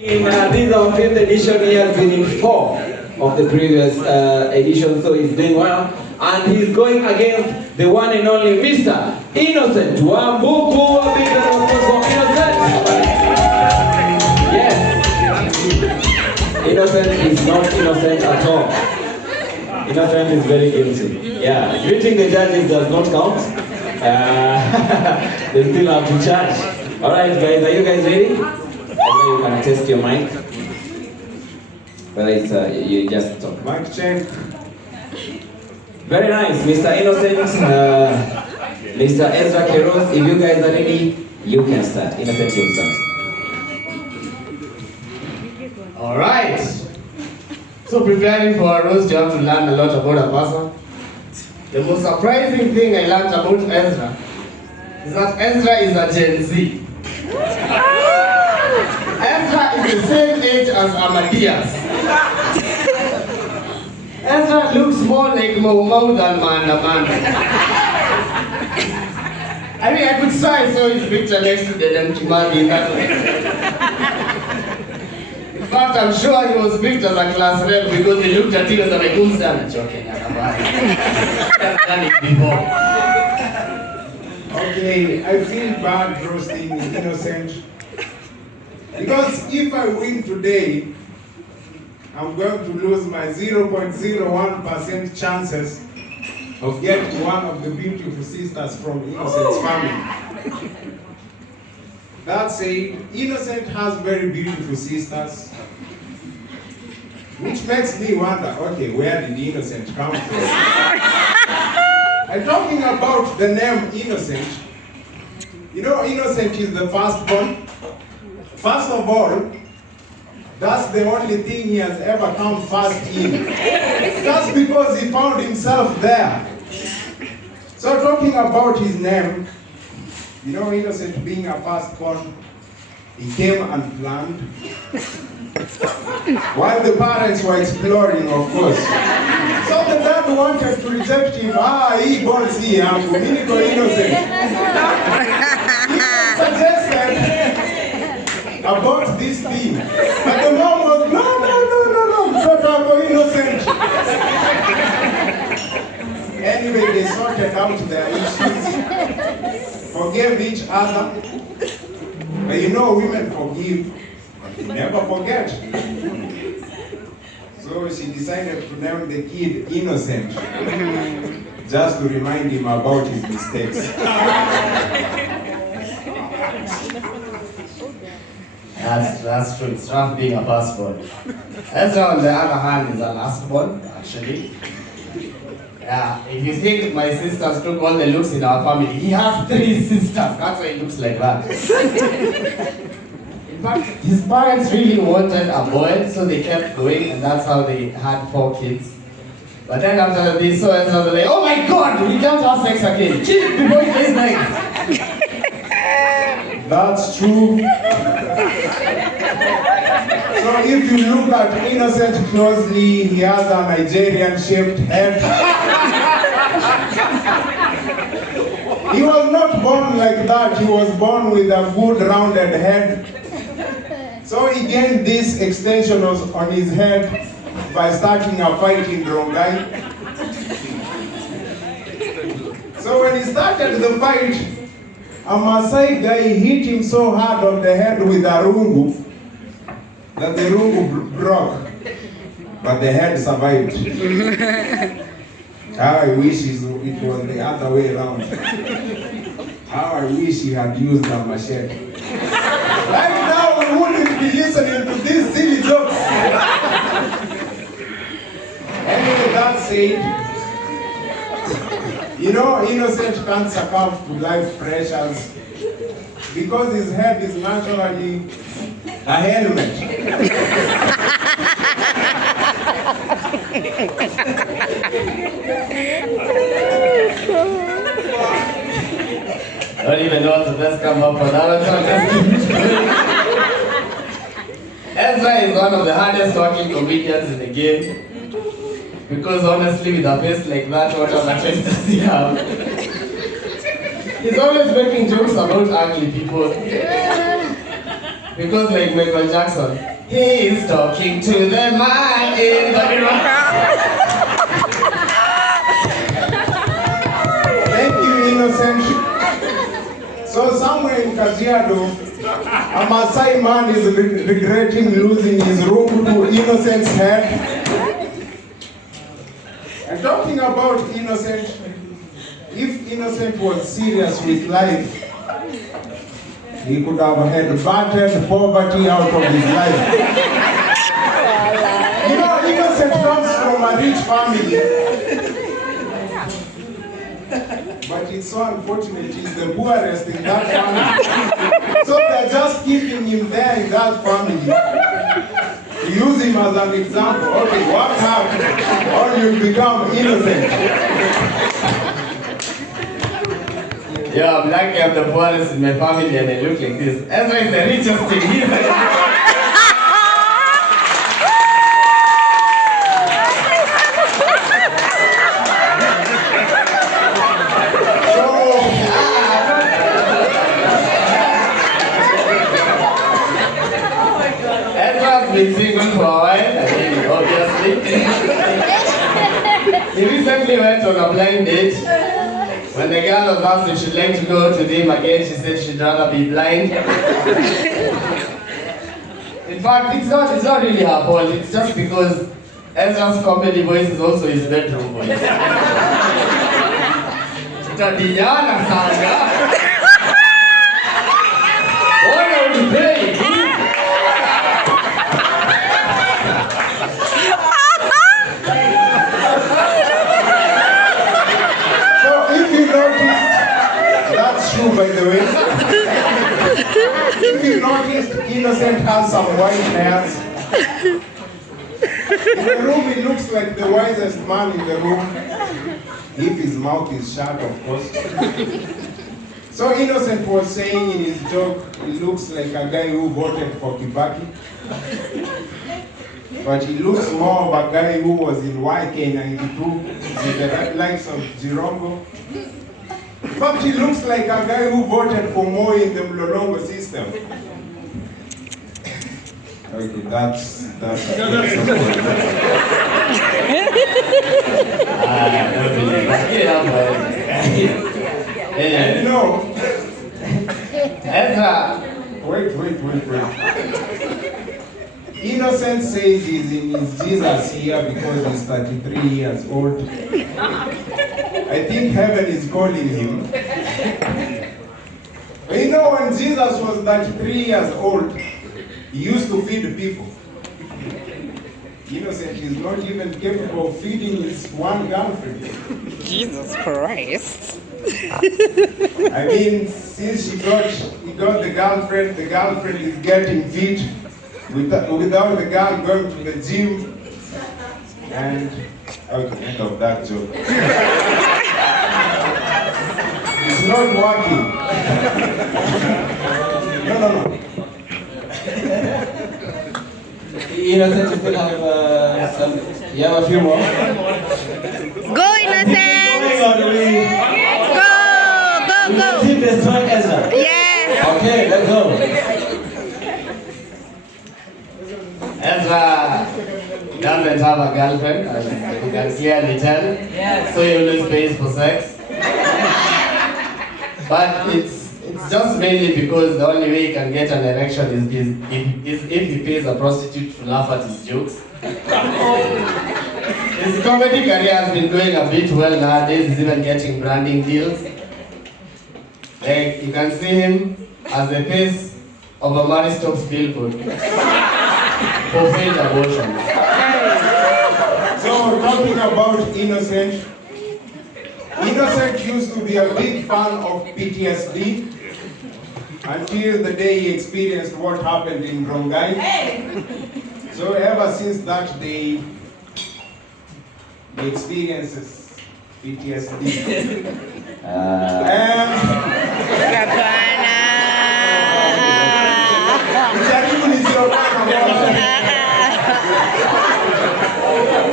In this is our fifth edition. He has been in 4 of the previous editions, so he's doing well. And he's going against the one and only Mr. Innocent Wambuku. A big round of applause for Innocent. Yes. Innocent is not innocent at all. Innocent is very guilty. Yeah. Greeting the judges does not count. They still have to charge. Alright guys, are you guys ready? You can test your mic. Whether it's you just talk. Mic check. Very nice, Mr. Innocent, Mr. Ezra Keros. If you guys are ready, you can start. Innocent, you start. All right. So preparing for a roast, you have to learn a lot about a person. The most surprising thing I learned about Ezra is that Ezra is a Gen Z. Ezra is the same age as Amadeus. Ezra looks more like Mau than Manda. I mean, I could swear I saw his picture next to the Demkimadi in that way. In fact, I'm sure he was picked as a class rep because he looked at him and like, who's that? I'm joking, I've done it before. Okay, I feel bad roasting Innocent. Because if I win today, I'm going to lose my 0.01% chances of getting one of the beautiful sisters from Innocent's family. That said, Innocent has very beautiful sisters, which makes me wonder, okay, where did Innocent come from? I'm talking about the name Innocent. You know, Innocent is the firstborn. First of all, that's the only thing he has ever come first in. That's because he found himself there. So talking about his name, you know, Innocent being a firstborn, he came unplanned. While the parents were exploring, of course. So the dad wanted to reject him. He born see him, Innocent. He suggested about this thing. But the mom was, no, Innocent. Anyway, they sorted out their issues, forgave each other. But you know, women forgive, but they never forget. So she decided to name the kid Innocent, just to remind him about his mistakes. That's true. It's rough being a firstborn. Ezra, on the other hand, is a lastborn, actually. Yeah, if you think my sisters took all the looks in our family, he has 3 sisters. That's why he looks like that. In fact, his parents really wanted a boy, so they kept going, and that's how they had 4 kids. But then after they saw Ezra, they're like, oh my God, we can't have sex again. Kill it before he plays legs. That's true. So if you look at Innocent closely, he has a Nigerian-shaped head. He was not born like that. He was born with a good rounded head. So he gained this extension on his head by starting a fight in Rongai. So when he started the fight, a Maasai guy hit him so hard on the head with a rungu that the rungu broke, but the head survived. How I wish it was the other way around. How I wish he had used a machete. Right now we wouldn't be listening to these silly jokes. Anyway, that said, you know, Innocent can't succumb to life pressures because his head is naturally a helmet. I don't even know what the best come up with. Ezra is one of the hardest working comedians in the game. Because honestly, with a face like that, what other face does he have? He's always making jokes about ugly people. Because like Michael Jackson, he's talking to the man in the mirror. Thank you, Innocent. So somewhere in Kajiado, a Maasai man is regretting losing his room to Innocent's head. And talking about Innocent, if Innocent was serious with life, he could have had battered poverty out of his life. You know, Innocent comes from a rich family. But it's so unfortunate, he's the poorest in that family. So they're just keeping him there in that family. Use him as an example. Okay, what happened? Or you become Innocent. Yeah, I'm lucky I'm the poorest in my family and I look like this. Ezra is the richest thing. He's the been single for a while, I mean, obviously. He recently went on a blind date. When the girl was asked if she'd like to go to him again, she said she'd rather be blind. In fact, it's not really her fault, it's just because Ezra's comedy voice is also his bedroom voice. Tatiana Sanga. What are we paying? By the way, if you noticed, Innocent has some white hairs. In the room, he looks like the wisest man in the room. If his mouth is shut, of course. So Innocent was saying in his joke, he looks like a guy who voted for Kibaki. But he looks more of a guy who was in YK92 with the likes of Jirongo. In fact, he looks like a guy who voted for Moi in the Mlolongo system. Okay, that's and you know, Ezra. Wait. Innocent says he's in his Jesus here because he's 33 years old. I think heaven is calling him. But you know, when Jesus was 33 years old, he used to feed people. Innocent is not even capable of feeding his one girlfriend. Jesus Christ. I mean, since he got the girlfriend is getting fit without the girl going to the gym. And okay, end of that joke. It's not working. No. Innocent, you still have some. You have a few more. Go, Innocent! Go! Team destroy Ezra. Yeah! Okay, let's go. Ezra doesn't have a girlfriend, as you can clearly tell. Yes. So he always pays for sex. But it's just mainly because the only way he can get an erection is if he pays a prostitute to laugh at his jokes. His comedy career has been going a bit well nowadays. He's even getting branding deals. Like, you can see him as the face of a Mary Stopes billboard for failed abortions. So, talking about Innocent, Innocent used to be a big fan of PTSD until the day he experienced what happened in Rongai. So ever since that day, he experiences PTSD.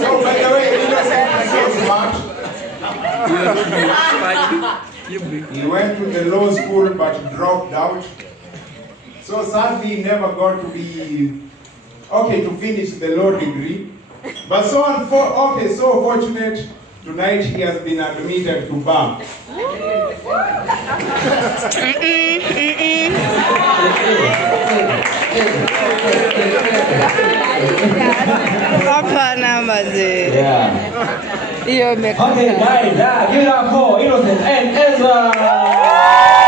So by the way, Innocent is so smart. He went to the law school but dropped out. So sadly, he never got to be, to finish the law degree. But so fortunate, tonight he has been admitted to BAM. Yeah. Okay, guys, give it up for Innocent and Ezra.